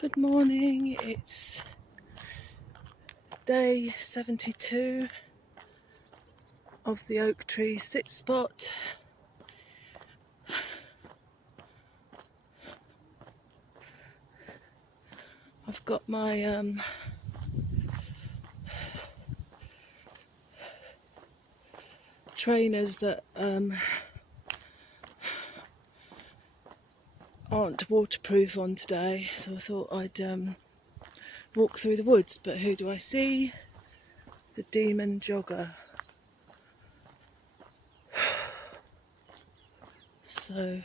Good morning, it's day 72 of the oak tree sit spot. I've got my trainers that aren't waterproof on today, so I thought I'd walk through the woods, but who do I see? The demon jogger. So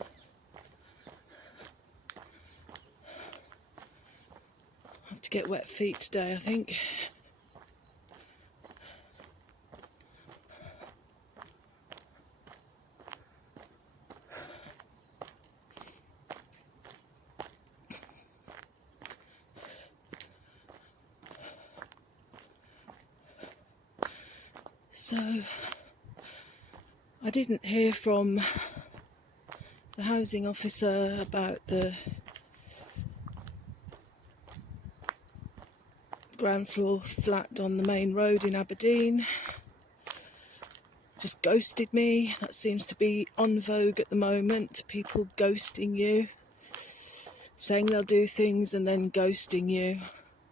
I have to get wet feet today, I think. So I didn't hear from the housing officer about the ground floor flat on the main road in Aberdeen. Just ghosted me. That seems to be en vogue at the moment. People ghosting you, saying they'll do things and then ghosting you.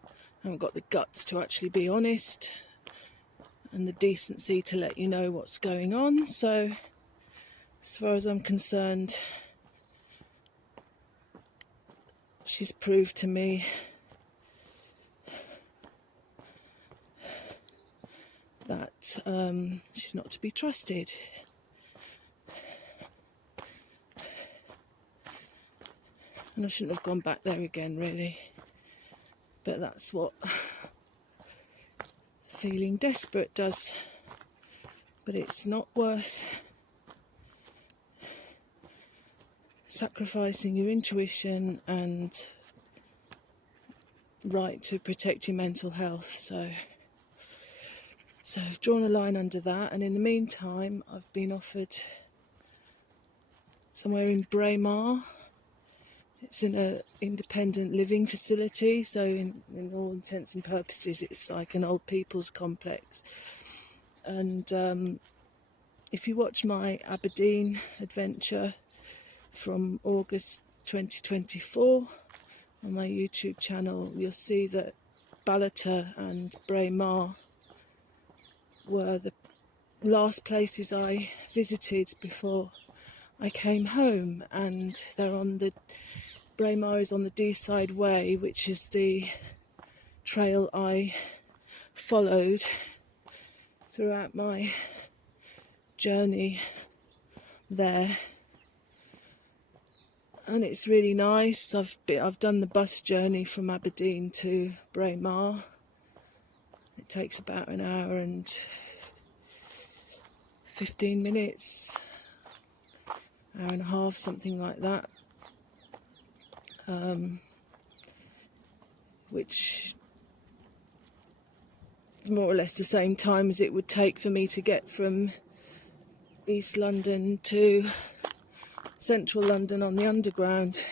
I haven't got the guts to actually be honest and the decency to let you know what's going on. So as far as I'm concerned, she's proved to me that she's not to be trusted. And I shouldn't have gone back there again, really. But that's what feeling desperate does. But it's not worth sacrificing your intuition and right to protect your mental health. So I've drawn a line under that, and in the meantime I've been offered somewhere in Braemar. It's in an independent living facility, so in all intents and purposes it's like an old people's complex. And if you watch my Aberdeen adventure from August 2024 on my YouTube channel, you'll see that Ballater and Braemar were the last places I visited before I came home, and they're on the Braemar is on the Deeside Way, which is the trail I followed throughout my journey there, and it's really nice. I've done the bus journey from Aberdeen to Braemar. It takes about an hour and 15 minutes, hour and a half, something like that, which is more or less the same time as it would take for me to get from East London to Central London on the Underground,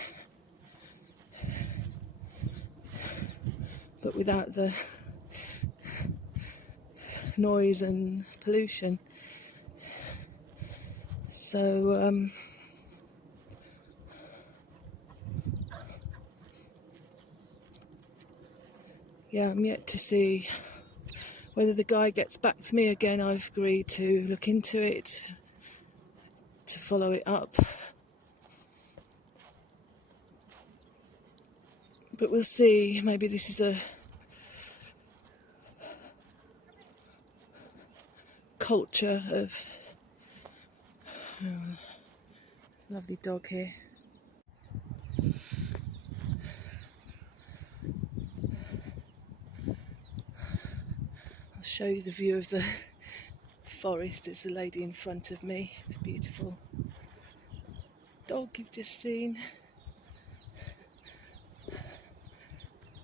but without the noise and pollution. So yeah, I'm yet to see whether the guy gets back to me again. I've agreed to look into it, to follow it up, but we'll see. Maybe this is a culture of lovely dog here. I'll show you the view of the forest. There's a lady in front of me. It's beautiful. Dog you've just seen. I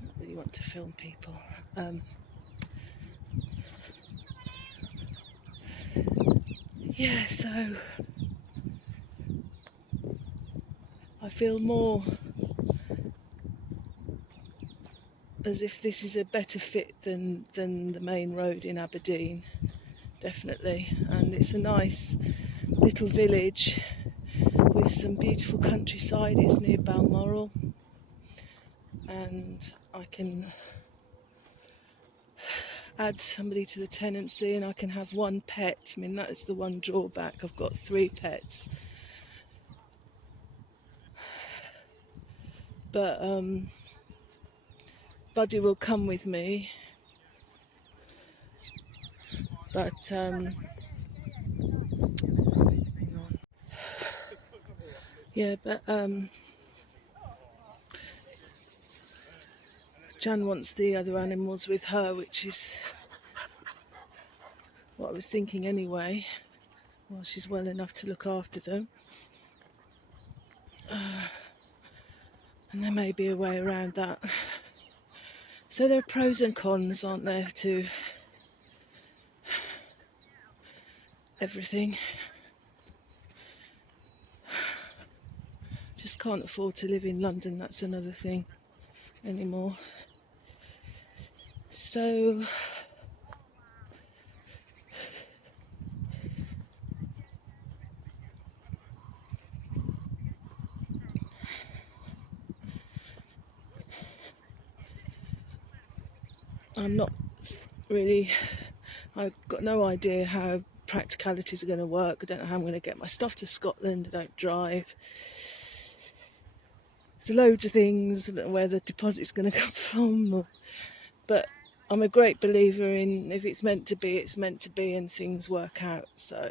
don't really want to film people. Yeah, so I feel more as if this is a better fit than the main road in Aberdeen, definitely. And it's a nice little village with some beautiful countryside. It's near Balmoral, and I can add somebody to the tenancy and I can have one pet. I mean, that is the one drawback. I've got 3 pets, but Buddy will come with me, but Jan wants the other animals with her, which is what I was thinking anyway. Well, she's well enough to look after them. And there may be a way around that. So there are pros and cons, aren't there, to everything. Just can't afford to live in London, that's another thing, anymore. So I'm not really, I've got no idea how practicalities are going to work. I don't know how I'm going to get my stuff to Scotland. I don't drive. There's loads of things. I don't know where the deposit's going to come from. But I'm a great believer in, if it's meant to be, it's meant to be, and things work out. So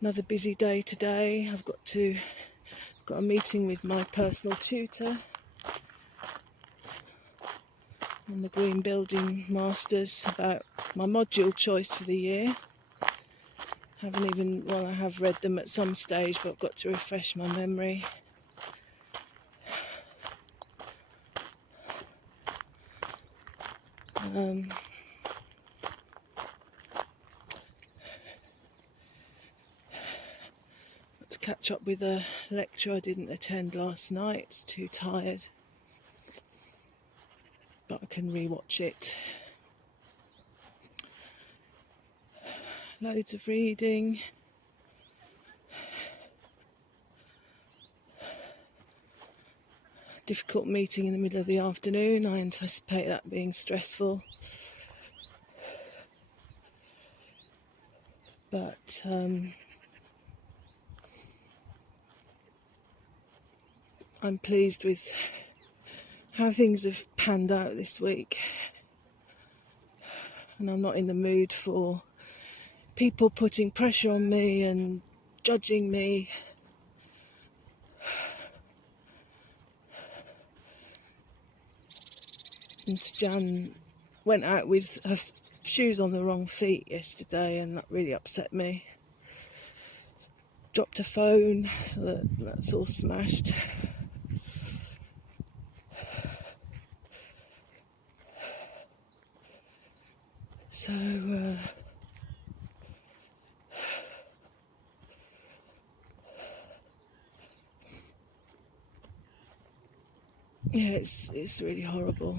another busy day today. I've got a meeting with my personal tutor on the Green Building Masters about my module choice for the year. I have read them at some stage, but I've got to refresh my memory. To catch up with a lecture I didn't attend last night. I was too tired, but I can re-watch it. Loads of reading. Difficult meeting in the middle of the afternoon. I anticipate that being stressful. But I'm pleased with how things have panned out this week. And I'm not in the mood for people putting pressure on me and judging me. And Jan went out with her shoes on the wrong feet yesterday, and that really upset me. Dropped her phone, so that's all smashed. So yeah, it's really horrible.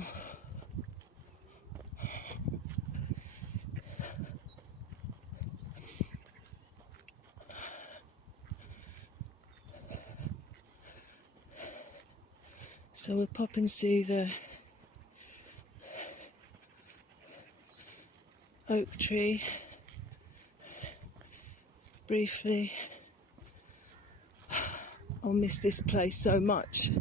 So we'll pop and see the oak tree briefly. I'll miss this place so much,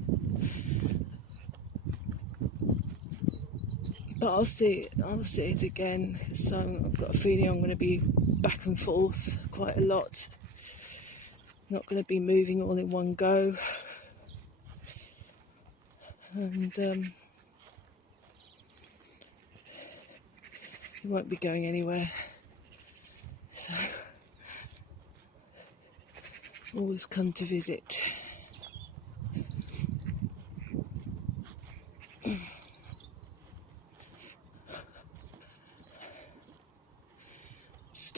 but I'll see it again, because I've got a feeling I'm going to be back and forth quite a lot. Not going to be moving all in one go, and he won't be going anywhere. So always come to visit.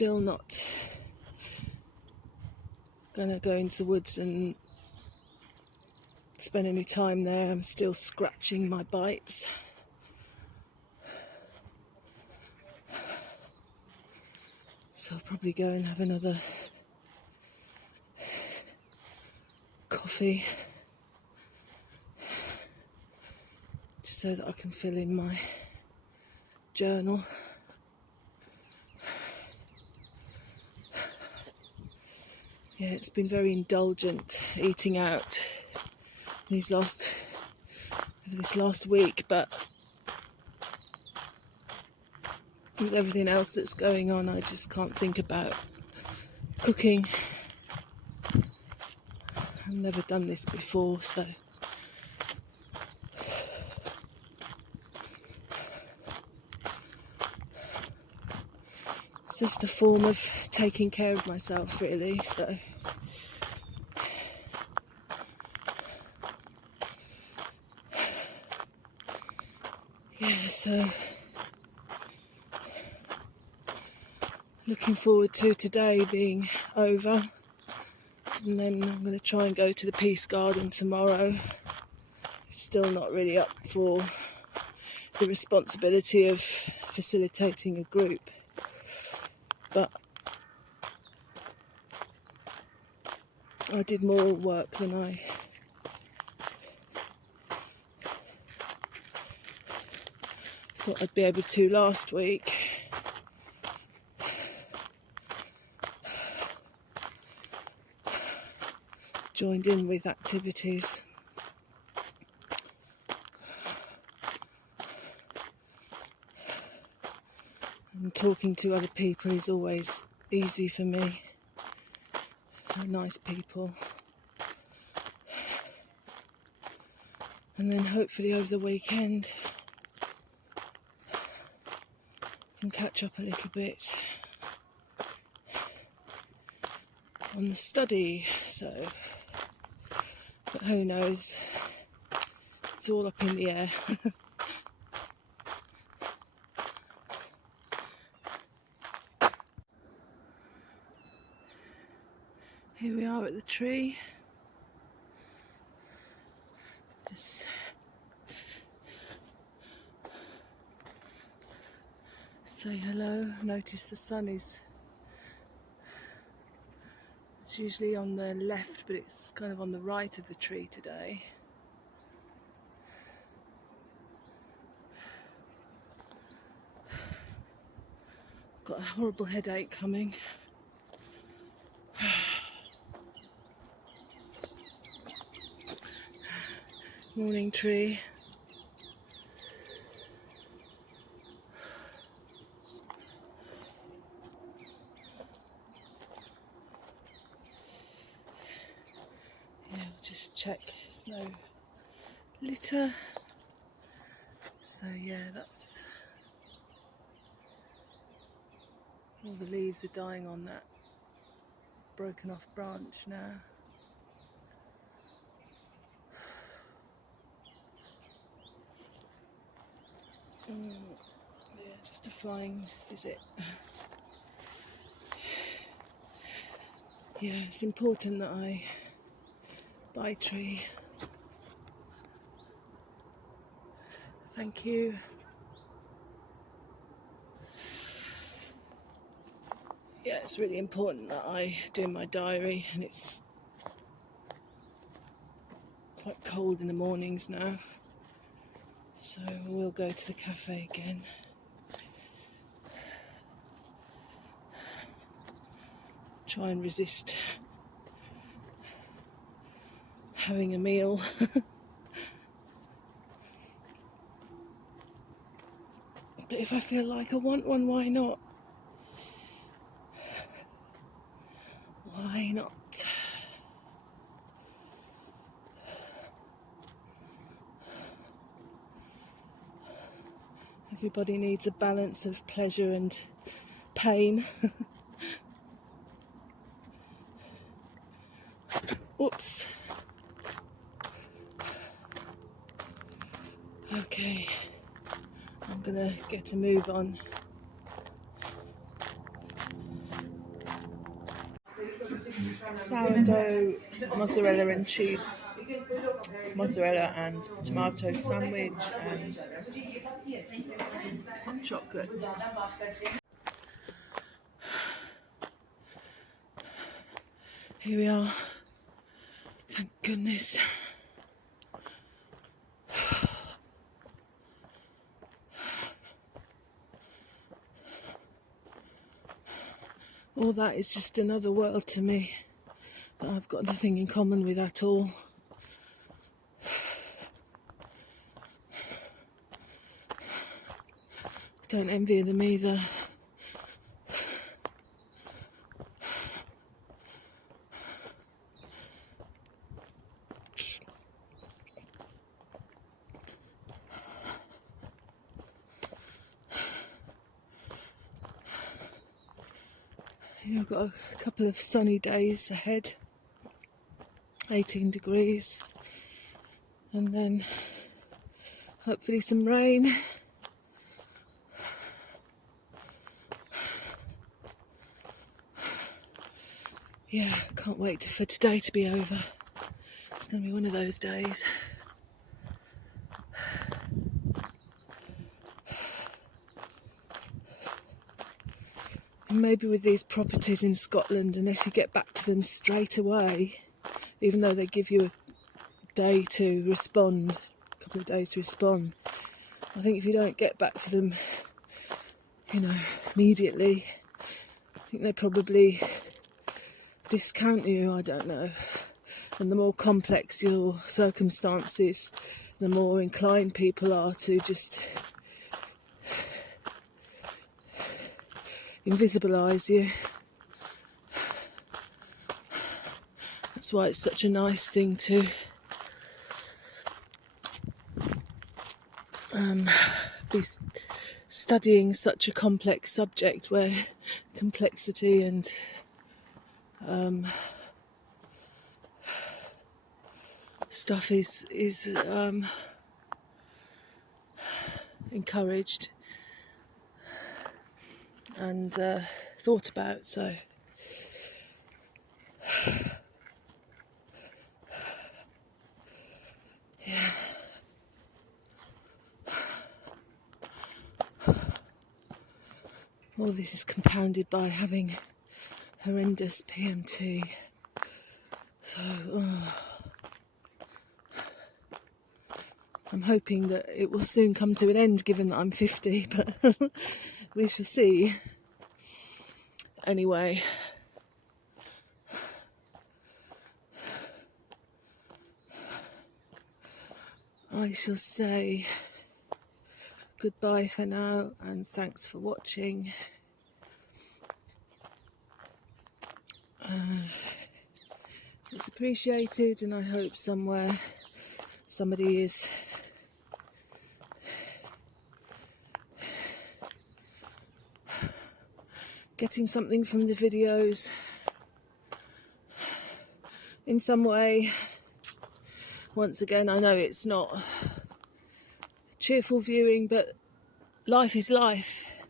still not gonna go into the woods and spend any time there. I'm still scratching my bites. So I'll probably go and have another coffee just so that I can fill in my journal. Yeah, it's been very indulgent eating out this last week, but with everything else that's going on, I just can't think about cooking. I've never done this before, so it's just a form of taking care of myself, really. So yeah, so looking forward to today being over, and then I'm going to try and go to the Peace Garden tomorrow. Still not really up for the responsibility of facilitating a group, but I did more work than I thought I'd be able to last week. Joined in with activities. And talking to other people is always easy for me. They're nice people. And then hopefully over the weekend I can catch up a little bit on the study. So, but who knows? It's all up in the air. Here we are at the tree. Just say hello. Notice the sun is, it's usually on the left, but it's kind of on the right of the tree today. Got a horrible headache coming. Morning, tree. Yeah, I'll just check there's no litter. So yeah, that's all the leaves are dying on that broken off branch now. Yeah, just a flying visit. Yeah, it's important that I buy tree. Thank you. Yeah, it's really important that I do my diary, and it's quite cold in the mornings now, so we'll go to the cafe again. Try and resist having a meal. But if I feel like I want one, why not? Why not? Everybody needs a balance of pleasure and pain. Oops. Okay, I'm gonna get a move on. sourdough mozzarella and cheese, mozzarella and tomato sandwich, and hot chocolate. Here we are. Thank goodness. All that is just another world to me that I've got nothing in common with at all. Don't envy them either. I've got a couple of sunny days ahead, 18 degrees, and then hopefully some rain. Yeah, can't wait for today to be over. It's going to be one of those days. And maybe with these properties in Scotland, unless you get back to them straight away, even though they give you a day to respond, a couple of days to respond, I think if you don't get back to them, immediately, I think they probably discount you, I don't know. And the more complex your circumstances, the more inclined people are to just invisibilise you. That's why it's such a nice thing to be studying such a complex subject where complexity and stuff is encouraged and thought about. So yeah. All this is compounded by having horrendous PMT. So I'm hoping that it will soon come to an end, given that I'm 50, but we shall see. Anyway, I shall say goodbye for now, and thanks for watching. It's appreciated, and I hope somewhere somebody is getting something from the videos in some way. Once again, I know it's not cheerful viewing, but life is life.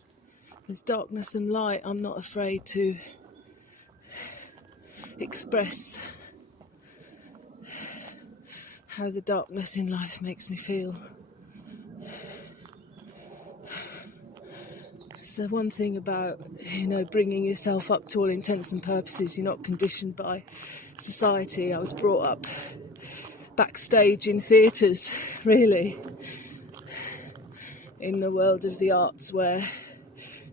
There's darkness and light. I'm not afraid to express how the darkness in life makes me feel. It's the one thing about, bringing yourself up to all intents and purposes. You're not conditioned by society. I was brought up backstage in theatres, really, in the world of the arts, where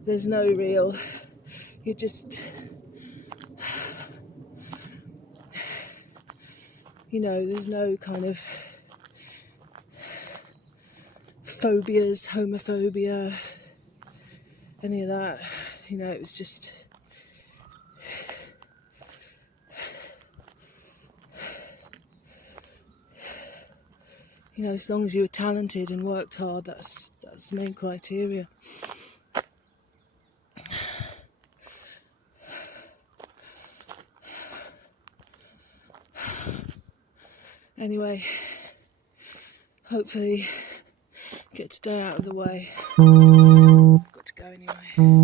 there's no real, you just, there's no kind of phobias, homophobia, any of that. It was just as long as you were talented and worked hard, that's the main criteria. Anyway, hopefully get today out of the way. I've got to go anyway.